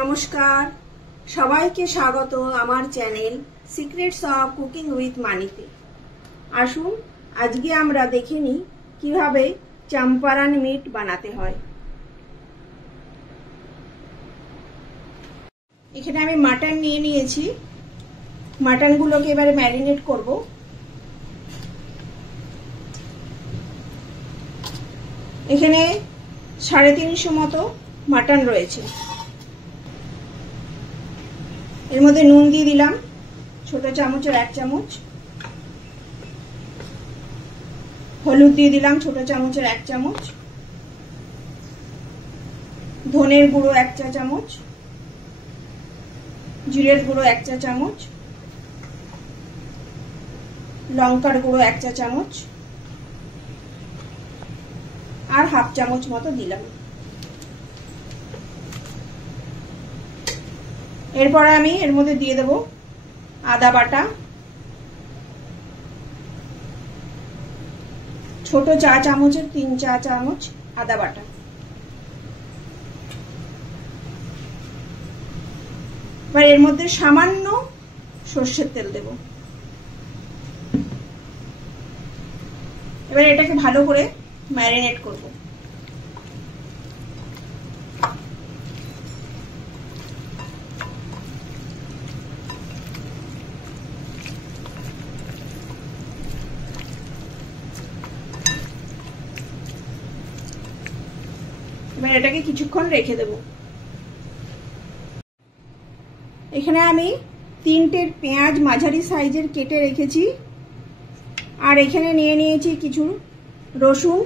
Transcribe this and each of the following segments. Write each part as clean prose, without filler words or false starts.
নমস্কার, সবাইকে স্বাগত আমার channel secrets of cooking with মানিতে। আসুন আজকে আমরা দেখে নিই কিভাবে চম্পারন মিট বানাতে হয়। এখানে আমি মাটন নিয়ে নিয়েছি। মাটনগুলোকে এবারে ম্যারিনেট করব। এখানে 350 মতো মাটন রয়েছে। এর মধ্যে নুন দিয়ে দিলাম ছোট চামচের 1 চামচ, হলুদ দিয়ে দিলাম ছোট চামচের 1 চামচ, ধনের গুঁড়ো 1 চা চামচ, জিরের গুঁড়ো 1 চা চামচ, লঙ্কার গুঁড়ো 1 চা চামচ আর হাফ চামচ মতো দিলাম। এরপর আমি এর মধ্যে দিয়ে দেব আদা বাটা, ছোট চা চামচের 3 চা চামচ আদা বাটা। এবার এর মধ্যে সামান্য সরষের তেল দেব। এবার এটাকে ভালো করে ম্যারিনেট করব। এবার এটাকে কিছুক্ষণ রেখে দেব। এখানে আমি 3টে পেঁয়াজ মাঝারি সাইজের কেটে রেখেছি, আর এখানে নিয়ে নিয়েছি কিছু রসুন,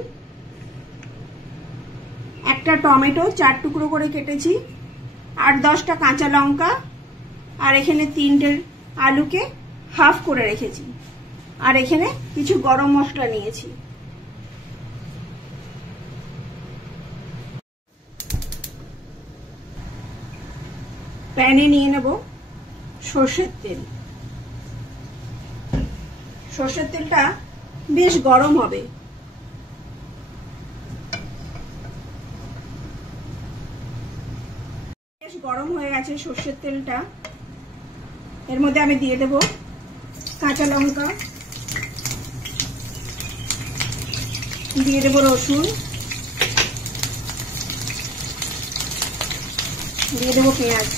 একটা টমেটো 4 টুকরো করে কেটেছি, 8-10টা কাঁচা লঙ্কা, আর এখানে 3টে আলুকে হাফ করে রেখেছি, আর এখানে কিছু গরম মশলা নিয়েছি। প্যানে নিয়ে নেব সরষের তেল। সরষের তেলটা বেশ গরম হবে। বেশ গরম হয়ে গেছে সরষের তেলটা। এর মধ্যে আমি দিয়ে দেব কাঁচা লঙ্কা, দিয়ে দেব রসুন, দিয়ে দেব পেঁয়াজ।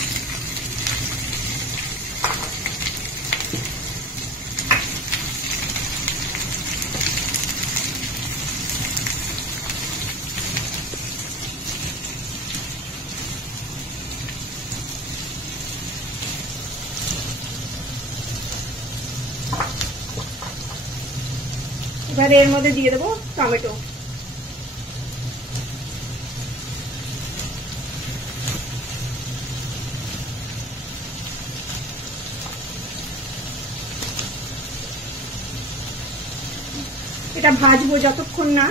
এবারে এর মধ্যে দিয়ে দেবো টমেটো। এটা ভাজবো যতক্ষণ না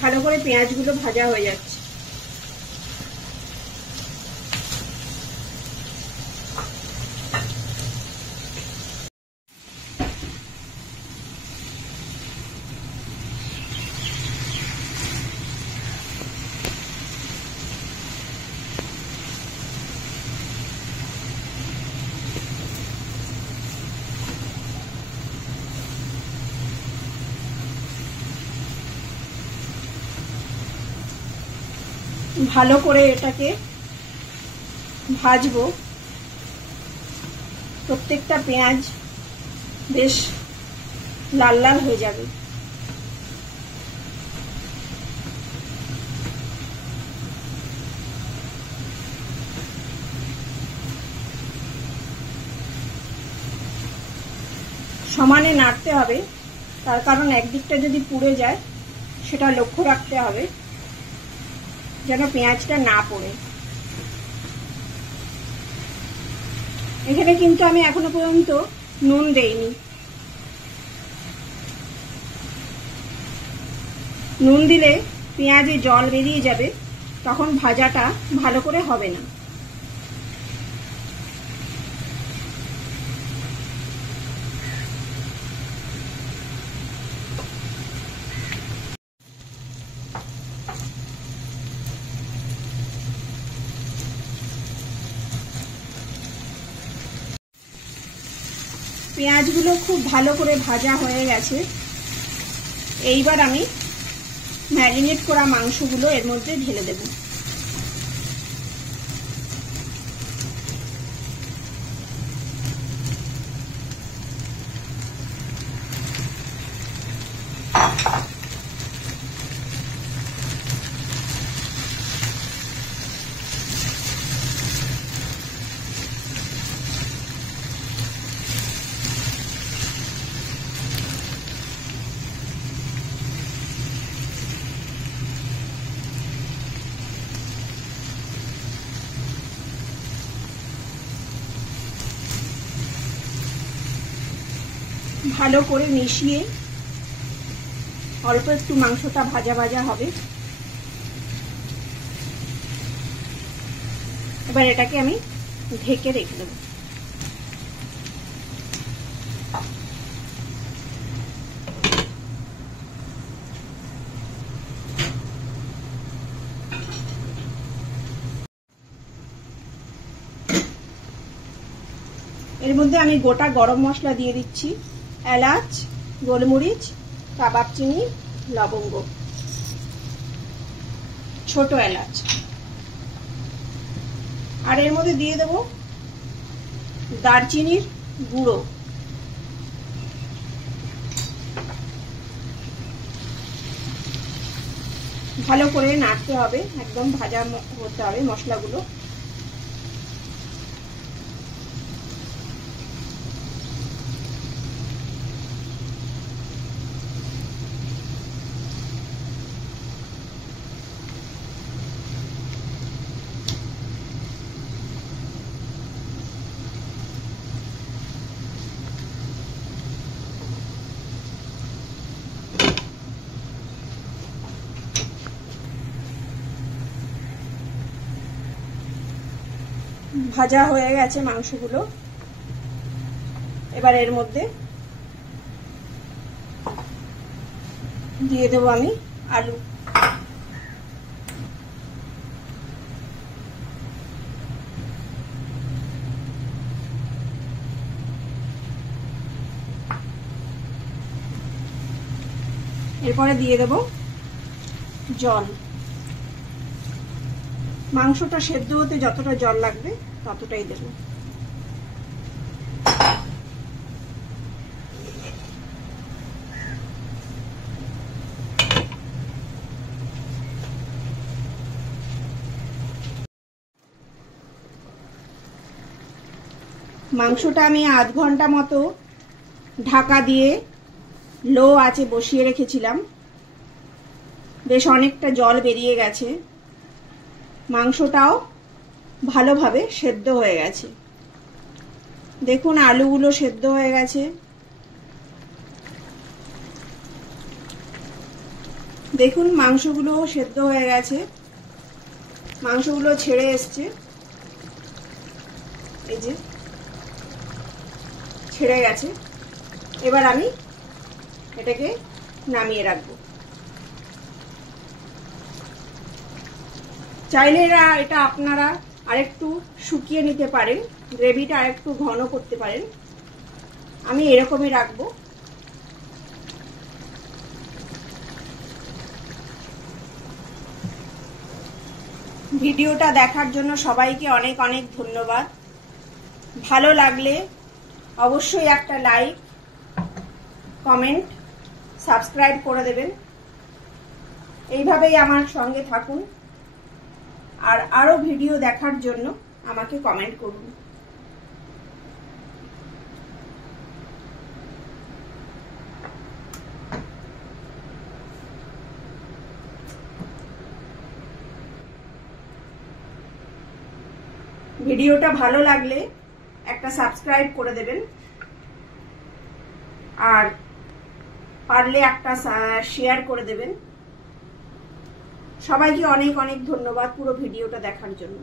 ভালো করে পেঁয়াজগুলো ভাজা হয়ে যাচ্ছে। ভালো করে এটাকে ভাজবো। প্রত্যেকটা পেঁয়াজ বেশ লাল লাল হয়ে যাবে। সমানে নাড়তে হবে, তার কারণ একদিকটা যদি পুড়ে যায় সেটা লক্ষ্য রাখতে হবে যেন পেঁয়াজটা না পড়ে। এখানে কিন্তু আমি এখনো পর্যন্ত নুন দেইনি। নুন দিলে পেঁয়াজে জল বেরিয়ে যাবে, তখন ভাজাটা ভালো করে হবে না। পেঁয়াজগুলো খুব ভালো করে ভাজা হয়ে গেছে। এইবার আমি ম্যারিনেট করা মাংসগুলো এর মধ্যে ঢেলে দেব। ভালো করে মিশিয়ে অল্প একটু মাংসটা ভাজা ভাজা হবে। এবার এটাকে আমি ঢেকে রেখে দেব। এর মধ্যে আমি গোটা গরম মশলা দিয়ে দিচ্ছি, এলাচ, গোলমরিচ, কাবাব চিনি, লবঙ্গ, ছোট এলাচ। আর এর মধ্যে দিয়ে দেব দারচিনির গুঁড়ো। ভালো করে নাড়তে হবে, একদম ভাজা করতে হবে মশলাগুলো। ভাজা হয়ে গেছে মাংসগুলো। এবার এর মধ্যে দিয়ে দেবো আমি আলু। এরপরে দিয়ে দেব জল। মাংসটা সেদ্ধ হতে যতটা জল লাগবে ততটাই দেব। মাংসটা আমি আধ ঘন্টা মতো ঢাকা দিয়ে লো আঁচে বসিয়ে রেখেছিলাম। বেশ অনেকটা জল বেরিয়ে গেছে, মাংসটাও ভালোভাবে সেদ্ধ হয়ে গেছে। দেখুন আলুগুলো সেদ্ধ হয়ে গেছে। দেখুন মাংসগুলো সেদ্ধ হয়ে গেছে, মাংসগুলো ছেড়ে এসছে, এই যে ছেড়ে গেছে। এবার আমি এটাকে নামিয়ে রাখবো। চাইলে এটা আপনারা আরেকটু শুকিয়ে নিতে পারেন, গ্রেভিটা আরেকটু ঘন করতে পারেন। আমি এরকমই রাখবো। ভিডিওটা দেখার জন্য সবাইকে অনেক অনেক ধন্যবাদ। ভালো লাগলে অবশ্যই একটা লাইক, কমেন্ট, সাবস্ক্রাইব করে দেবেন। এইভাবেই আমার সঙ্গে থাকুন আর আরো ভিডিও দেখার জন্য আমাকে কমেন্ট করুন। ভিডিওটা ভালো লাগলে একটা সাবস্ক্রাইব করে দেবেন আর পারলে একটা শেয়ার করে দেবেন। সবাইকে অনেক অনেক ধন্যবাদ পুরো ভিডিওটা দেখার জন্য।